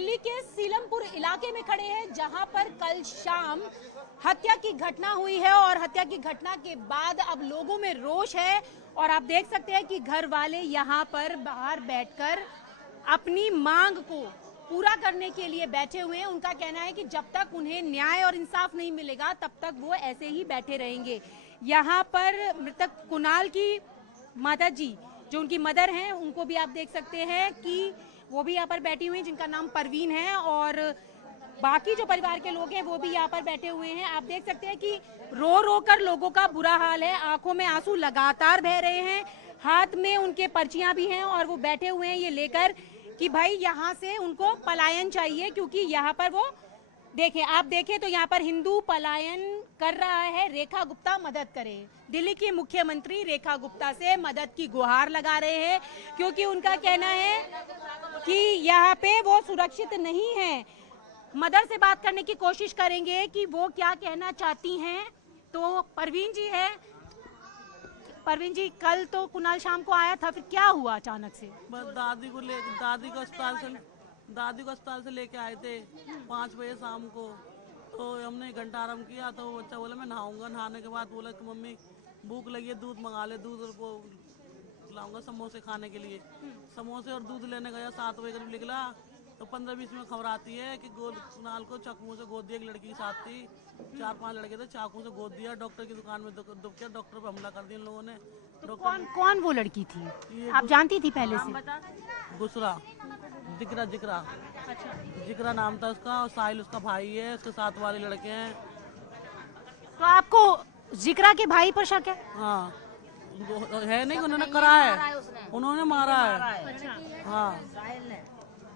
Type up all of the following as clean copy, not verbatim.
दिल्ली के सीलमपुर इलाके में खड़े हैं जहां पर कल शाम हत्या की घटना हुई है और हत्या की घटना के बाद अब लोगों में रोष है और आप देख सकते हैं कि घर वाले यहां पर बाहर बैठकर अपनी मांग को पूरा करने के लिए बैठे हुए हैं। उनका कहना है कि जब तक उन्हें न्याय और इंसाफ नहीं मिलेगा तब तक वो ऐसे ही बैठे रहेंगे। यहाँ पर मृतक कुणाल की माता जी जो उनकी मदर हैं उनको भी आप देख सकते हैं कि वो भी यहाँ पर बैठी हुई हैं, जिनका नाम परवीन है, और बाकी जो परिवार के लोग हैं वो भी यहाँ पर बैठे हुए हैं। आप देख सकते हैं कि रो रो कर लोगों का बुरा हाल है, आंखों में आंसू लगातार बह रहे हैं, हाथ में उनके पर्चियां भी हैं और वो बैठे हुए हैं ये लेकर कि भाई यहाँ से उनको पलायन चाहिए, क्योंकि यहाँ पर वो देखें, आप देखें तो यहाँ पर हिंदू पलायन कर रहा है। रेखा गुप्ता मदद करें, दिल्ली की मुख्यमंत्री रेखा गुप्ता से मदद की गुहार लगा रहे हैं, क्योंकि उनका कहना है कि यहाँ पे वो सुरक्षित नहीं है। मदर से बात करने की कोशिश करेंगे कि वो क्या कहना चाहती हैं। तो परवीन जी है। परवीन जी, कल तो कुणाल शाम को आया था, फिर क्या हुआ अचानक से? बस दादी को अस्पताल से लेके आए थे 5 बजे शाम को। तो हमने 1 घंटा आराम किया तो बच्चा बोला मैं नहाऊंगा। नहाने के बाद बोला कि मम्मी भूख लगी है, दूध मंगा ले, दूध को लाऊंगा समोसे खाने के लिए। समोसे और दूध लेने गया, 7 बजे करीब निकला तो 15-20 में खबर आती है कि कुणाल को चाकू से गोद दिया। एक लड़की के साथ थी, 4-5 लड़के थे, चाकू से गोद दिया, डॉक्टर की दुकान में दुब किया, डॉक्टर पे हमला कर दिया इन लोगों ने। तो कौन वो लड़की थी, आप जानती थी पहले से? गुसरा जिक्रा अच्छा, जिक्रा नाम था उसका, और साहिल उसका भाई है, उसके साथ वाले लड़के हैं। तो आपको जिक्रा के भाई पर शक है? हाँ है, नहीं उन्होंने करा है, उन्होंने मारा है। अच्छा, हाँ।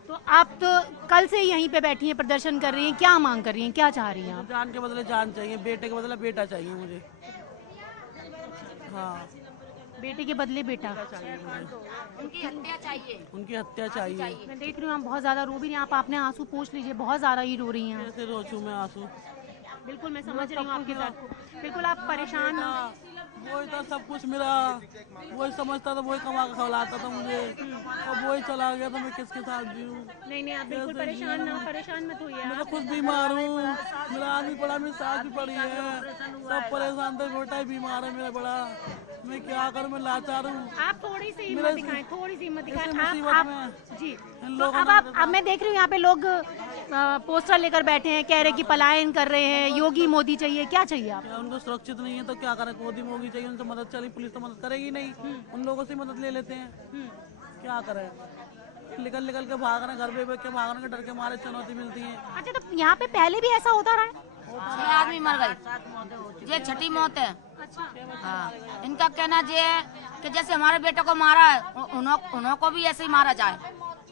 तो आप तो कल से यहीं पे बैठी हैं, प्रदर्शन कर रही हैं, क्या मांग कर रही हैं, क्या चाह रही हैं आप? जान के बदले जान चाहिए, बेटे के बदले बेटा चाहिए मुझे। हाँ, बेटे के बदले बेटा चाहिए मुझे, उनकी हत्या चाहिए। मैं देख रही हूँ आप बहुत ज्यादा रो भी रही हैं, आप अपने आंसू पोंछ लीजिए, बहुत ज्यादा ही रो रही हैं। कैसे रोचूं मैं आंसू? बिल्कुल मैं समझ रही हूँ आपके दर्द को, बिल्कुल आप परेशान ना। वही था, सब कुछ मेरा वही समझता था, वही कमा के खिलाता था मुझे, अब वही चला गया तो मैं किसके साथ जीऊं? नहीं आप बिल्कुल परेशान मत होइए। मैं तो खुद बीमार हूँ, मेरा आदमी पड़ा, मेरी सास भी पड़ी है, सब परेशान थे, बेटा ही बीमार है मेरा बड़ा, मैं क्या करूँ, मैं लाचार हूँ। आप थोड़ी सी हिम्मत दिखाएं, थोड़ी सी हिम्मत दिखाएं आप जी। तो अब मैं देख रही हूँ यहाँ पे लोग पोस्टर लेकर बैठे हैं, कह रहे कि पलायन कर रहे हैं, योगी मोदी चाहिए, क्या चाहिए आप? उनको सुरक्षित नहीं है तो क्या करें, मोदी चाहिए, उनसे मदद चली, पुलिस तो मदद करेगी नहीं, उन लोगों से मदद ले लेते हैं, क्या करें, निकल के भाग रहे, घर पे बैठ के भाग रहे, डर के मारे चुनौती मिलती है। अच्छा, तो यहाँ पे पहले भी ऐसा होता रहा है? 6 आदमी मर गए, ये 6ठी मौत है। हाँ, इनका कहना ये है कि जैसे हमारे बेटे को मारा है, उन्हों को भी ऐसे ही मारा जाए,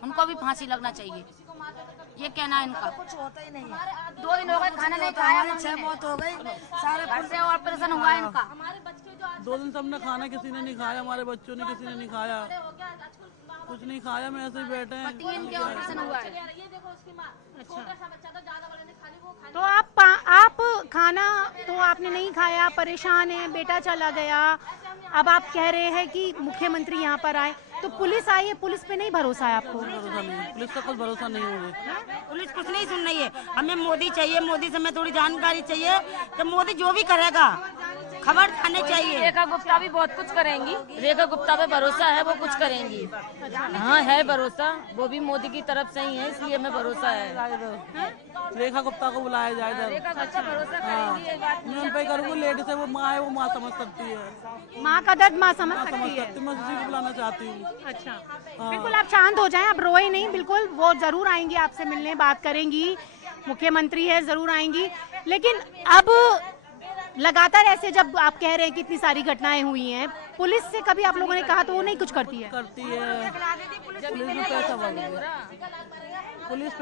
उनको भी फांसी लगना चाहिए, ये कहना है इनका। कुछ होता ही नहीं है, 2 दिन हो गए खाना नहीं खाया, 6 मौत हो गई, सारे घर से ऑपरेशन हुआ है इनका। 2 दिन सबने खाना, किसी ने नहीं खाया, हमारे बच्चों ने किसी ने नहीं खाया, कुछ नहीं खाया, मैं ऐसे ही बैठे हैं। 3 के ऑपरेशन हुआ है। तो आप खाना तो आपने नहीं खाया, परेशान है, बेटा चला गया, अब आप कह रहे हैं कि मुख्यमंत्री यहाँ पर आए, तो पुलिस आई है, पुलिस पे नहीं भरोसा है आपको? भरोसा नहीं, पुलिस का कुछ भरोसा नहीं मुझे। पुलिस कुछ नहीं सुन रही है, हमें मोदी चाहिए, मोदी से हमें थोड़ी जानकारी चाहिए, तो मोदी जो भी करेगा खबर आने चाहिए। रेखा गुप्ता भी बहुत कुछ करेंगी, रेखा गुप्ता पे भरोसा है, वो कुछ करेंगी। हाँ है भरोसा, वो भी मोदी की तरफ से ही है, इसलिए हमें भरोसा है। रेखा गुप्ता को बुलाया जाए इधर। रेखा गुप्ता भरोसा करेंगी, मैं उन पे करूँगी, लेडीज है, वो माँ है, वो माँ समझ सकती है, माँ का दर्द माँ समझ सकती है। मैं उसी को बुलाना चाहती हूँ। अच्छा, बिल्कुल आप शांत हो जाएं, आप रोए नहीं, बिल्कुल वो जरूर आएंगी आपसे मिलने, बात करेंगी, मुख्यमंत्री है, जरूर आएंगी। लेकिन अब लगातार ऐसे जब आप कह रहे हैं कि इतनी सारी घटनाएं हुई हैं, पुलिस से कभी आप लोगों ने कहा तो वो नहीं कुछ करती है? पुलिस में पैसा भर देती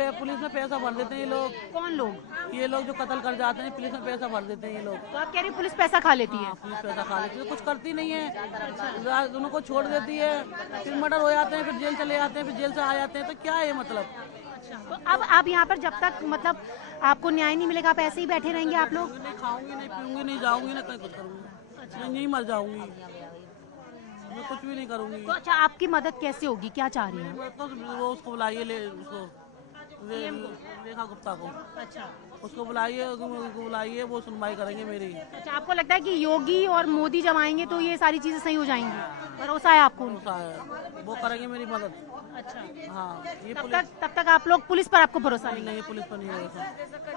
है, पुलिस में पैसा भर देते हैं ये लोग। कौन लोग? ये लोग जो कत्ल कर जाते हैं, पुलिस में पैसा भर देते हैं ये लोग। तो आप कह रहे हैं पुलिस पैसा खा लेती है? पुलिस पैसा खा लेती है, कुछ करती नहीं है, उनको छोड़ देती है, फिर मर्डर हो जाते हैं, फिर जेल चले जाते हैं, फिर जेल से आ जाते हैं, तो क्या है मतलब? तो अब आप यहाँ पर जब तक मतलब आपको न्याय नहीं मिलेगा, आप ऐसे ही बैठे रहेंगे आप लोग? नहीं खाऊंगी, नहीं पीऊंगी, नहीं जाऊंगी, ना कहीं कुछ करूंगी, मैं यहीं मर जाऊंगी, मैं कुछ भी नहीं करूंगी। तो अच्छा, आपकी मदद कैसे होगी, क्या चाह रही हैं? तो वो उसको बुलाइए, ले उसको रेखा गुप्ता को। अच्छा उसको बुलाइए, वो सुनवाई करेंगे मेरी। अच्छा, आपको लगता है कि योगी और मोदी जब आएंगे तो ये सारी चीजें सही हो जाएंगी? भरोसा है आपको? भरोसा है, वो करेंगे मेरी मदद। अच्छा, हाँ, ये तब तक आप लोग पुलिस पर आपको भरोसा नहीं? नहीं, पुलिस पर नहीं भरोसा,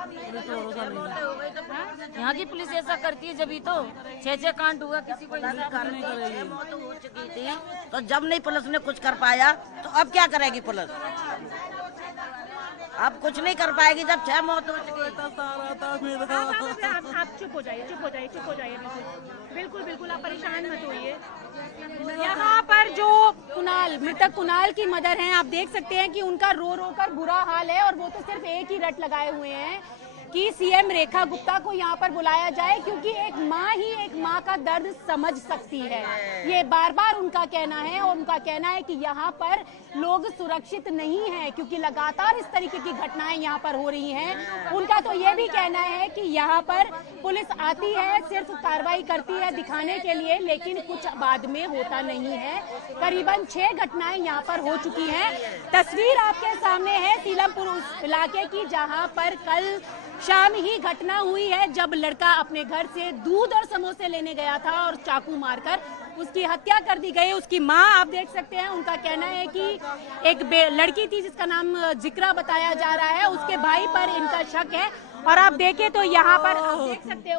पुलिस पर भरोसा नहीं है। यहाँ की पुलिस ऐसा करती है जब तो 6 कांड हुआ, किसी को नहीं करेगी। मौत हो चुकी थी तो जब नहीं पुलिस ने कुछ कर पाया तो अब क्या करेगी पुलिस? अब कुछ नहीं कर पाएगी जब 6 मौत हो चुकी। सारा था मेरा। आप चुप हो जाइए, बिल्कुल आप परेशान मत होइए। यहाँ पर जो मृतक कुणाल की मदर हैं, आप देख सकते हैं कि उनका रो रो कर बुरा हाल है और वो तो सिर्फ एक ही रट लगाए हुए हैं कि सीएम रेखा गुप्ता को यहाँ पर बुलाया जाए, क्योंकि एक माँ का दर्द समझ सकती है। ये बार बार उनका कहना है और उनका कहना है कि यहाँ पर लोग सुरक्षित नहीं हैं, क्योंकि लगातार इस तरीके की घटनाएं यहाँ पर हो रही हैं। उनका तो ये भी कहना है कि यहाँ पर पुलिस आती है, सिर्फ कार्रवाई करती है दिखाने के लिए, लेकिन कुछ बाद में होता नहीं है। करीबन 6 घटनाएं यहाँ पर हो चुकी हैं। तस्वीर आपके सामने है सीलमपुर उस इलाके की, जहाँ पर कल शाम ही घटना हुई है, जब लड़का अपने घर से दूध और समोसे लेने गया था और चाकू मारकर उसकी हत्या कर दी गई। उसकी मां आप देख सकते हैं, उनका कहना है कि एक लड़की थी जिसका नाम जिक्रा बताया जा रहा है, उसके भाई पर इनका शक है। और आप देखें तो यहाँ पर आप देख सकते हैं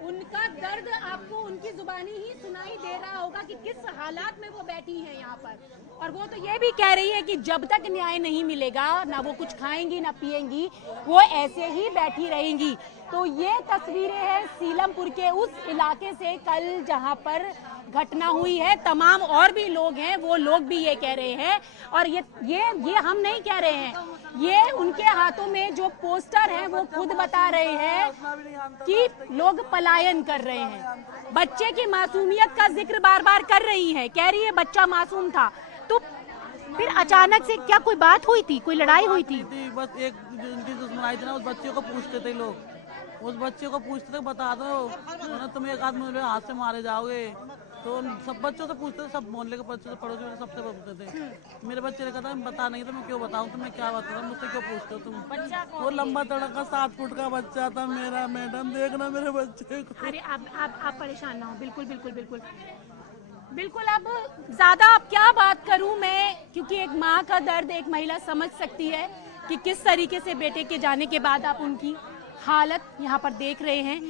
उनका दर्द आपको उनकी जुबानी ही सुनाई दे रहा होगा कि किस हालात में वो बैठी है यहाँ पर। और वो तो ये भी कह रही है कि जब तक न्याय नहीं मिलेगा, ना वो कुछ खाएंगी ना पिएंगी, वो ऐसे ही बैठी रहेंगी। तो ये तस्वीरें हैं सीलमपुर के उस इलाके से कल जहाँ पर घटना हुई है। तमाम और भी लोग हैं, वो लोग भी ये कह रहे हैं, और ये हम नहीं कह रहे हैं, ये उनके हाथों में जो पोस्टर हैं वो खुद बता रहे हैं कि लोग पलायन कर रहे हैं। बच्चे की मासूमियत का जिक्र बार बार कर रही है, कह रही है बच्चा मासूम था। तो फिर अचानक से क्या कोई बात हुई थी, कोई लड़ाई हुई थी? बस एक जिनकी दुश्मनाई थी ना, उस बच्चे को पूछते थे लोग, उस बच्चे को पूछते थे बता दो ना तुम एक आदमी हाथ से मारे जाओगे। तो सब बच्चों से पूछते थे, सब मोहल्ले के बच्चों से, पड़ोसी में सबसे पूछते थे। मेरे बच्चे ने कहा बता नहीं तो मैं क्यों बताऊं, तुम्हें क्या बताऊं, मुझसे क्यों पूछते हो तुम? वो लंबा तड़का 7 फुट का बच्चा था मेरा, मैडम देखना मेरे बच्चे को। अरे आप परेशान ना हो, बिल्कुल अब ज्यादा अब क्या बात करूं मैं, क्योंकि एक माँ का दर्द एक महिला समझ सकती है कि किस तरीके से बेटे के जाने के बाद आप उनकी हालत यहाँ पर देख रहे हैं।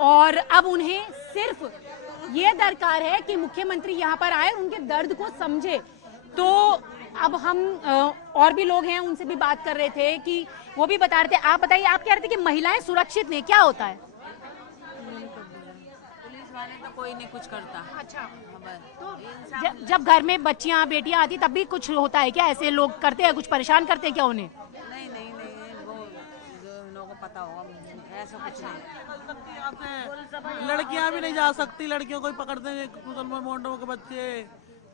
और अब उन्हें सिर्फ ये दरकार है कि मुख्यमंत्री यहाँ पर आए, उनके दर्द को समझे। तो अब हम और भी लोग हैं, उनसे भी बात कर रहे थे कि वो भी बता रहे थे। आप बताइए, आप कह रहे थे कि महिलाएं सुरक्षित नहीं, क्या होता है? पुलिस वाले तो कोई नहीं कुछ करता। अच्छा, तो जब घर में बच्चियां बेटियां आती तब भी कुछ होता है क्या? ऐसे लोग करते हैं, कुछ परेशान करते हैं क्या उन्हें? नहीं, वो जो लोगों को पता होगा, ऐसा कुछ नहीं। लड़कियां भी नहीं जा सकती, लड़कियों को ही पकड़ते हैं मुसलमान मोंडों के बच्चे,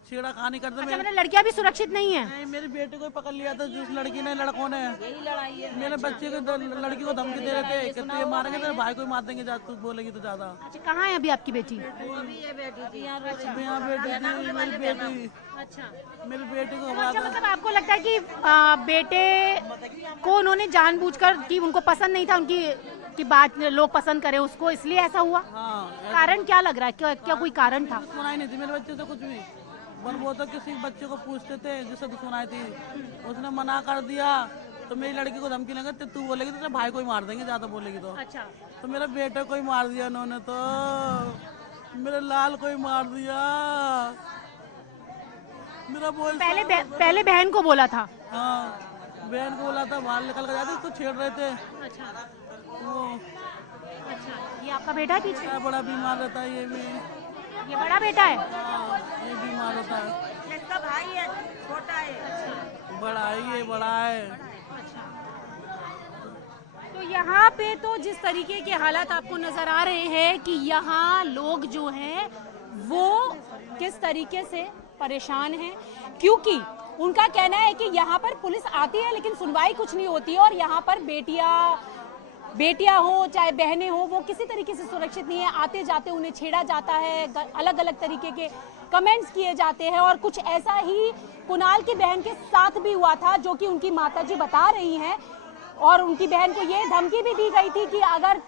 छेड़ा खानी करते। अच्छा, मतलब लड़कियां भी सुरक्षित नहीं है? नहीं, मेरी बेटे को ही पकड़ लिया था जिस लड़की ने, लड़कों ने। यही लड़ाई है। मेरे बच्चे को, लड़की को धमकी दे रहे थे, कहते ये मारेंगे तेरे भाई को ही मार देंगे, तू बोलेगी तो ज्यादा। अच्छा, कहाँ है अभी आपकी बेटी? ये बेटी थी यहाँ मेरी बेटी। अच्छा, मेरी बेटी को। अच्छा, मतलब आपको लगता है कि बेटे को उन्होंने जानबूझकर, कि उनको पसंद नहीं था उनकी की बात लोग पसंद करे उसको, इसलिए ऐसा हुआ? हाँ। कारण क्या लग रहा है, क्या कोई कारण था? दुश्मनाई नहीं थी मेरे बच्चे से कुछ भी, पर वो तो किसी बच्चे को पूछते थे जिससे दुश्मनाई थी, उसने मना कर दिया तो मेरी लड़की को धमकी लगे, तू बोलेगी तो तेरे भाई को ही मार देंगे, ज्यादा बोलेगी तो। अच्छा, तो मेरे बेटे को ही मार दिया उन्होंने, तो मेरे लाल को ही मार दिया। मेरा बोल पहले बहन को बोला था? हाँ, बहन को बोला था, बाहर निकल कर जाते तो छेड़ रहे थे। अच्छा, वो अच्छा, ये आपका बेटा है पीछे? बड़ा बीमार रहता है, ये भी। ये बड़ा बेटा है? हाँ, ये बीमार होता है। इसका भाई है, छोटा है। बड़ा है, ये बड़ा है। तो यहाँ पे तो जिस तरीके के हालात आपको नजर आ रहे हैं कि यहाँ लोग जो हैं वो किस तरीके से परेशान हैं, क्योंकि उनका कहना है कि यहाँ पर पुलिस आती है लेकिन सुनवाई कुछ नहीं होती, और यहाँ पर बेटियां हो चाहे बहनें हो, वो किसी तरीके से सुरक्षित नहीं है। आते जाते उन्हें छेड़ा जाता है, अलग अलग तरीके के कमेंट्स किए जाते हैं। और कुछ ऐसा ही कुणाल की बहन के साथ भी हुआ था, जो कि उनकी माताजी बता रही हैं और उनकी बहन को ये धमकी भी दी गई थी कि अगर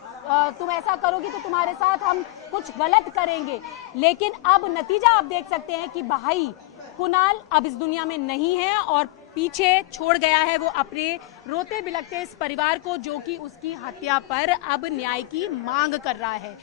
तुम ऐसा करोगी तो तुम्हारे साथ हम कुछ गलत करेंगे। लेकिन अब नतीजा आप देख सकते हैं कि भाई कुणाल अब इस दुनिया में नहीं है और पीछे छोड़ गया है वो अपने रोते बिलखते इस परिवार को, जो कि उसकी हत्या पर अब न्याय की मांग कर रहा है।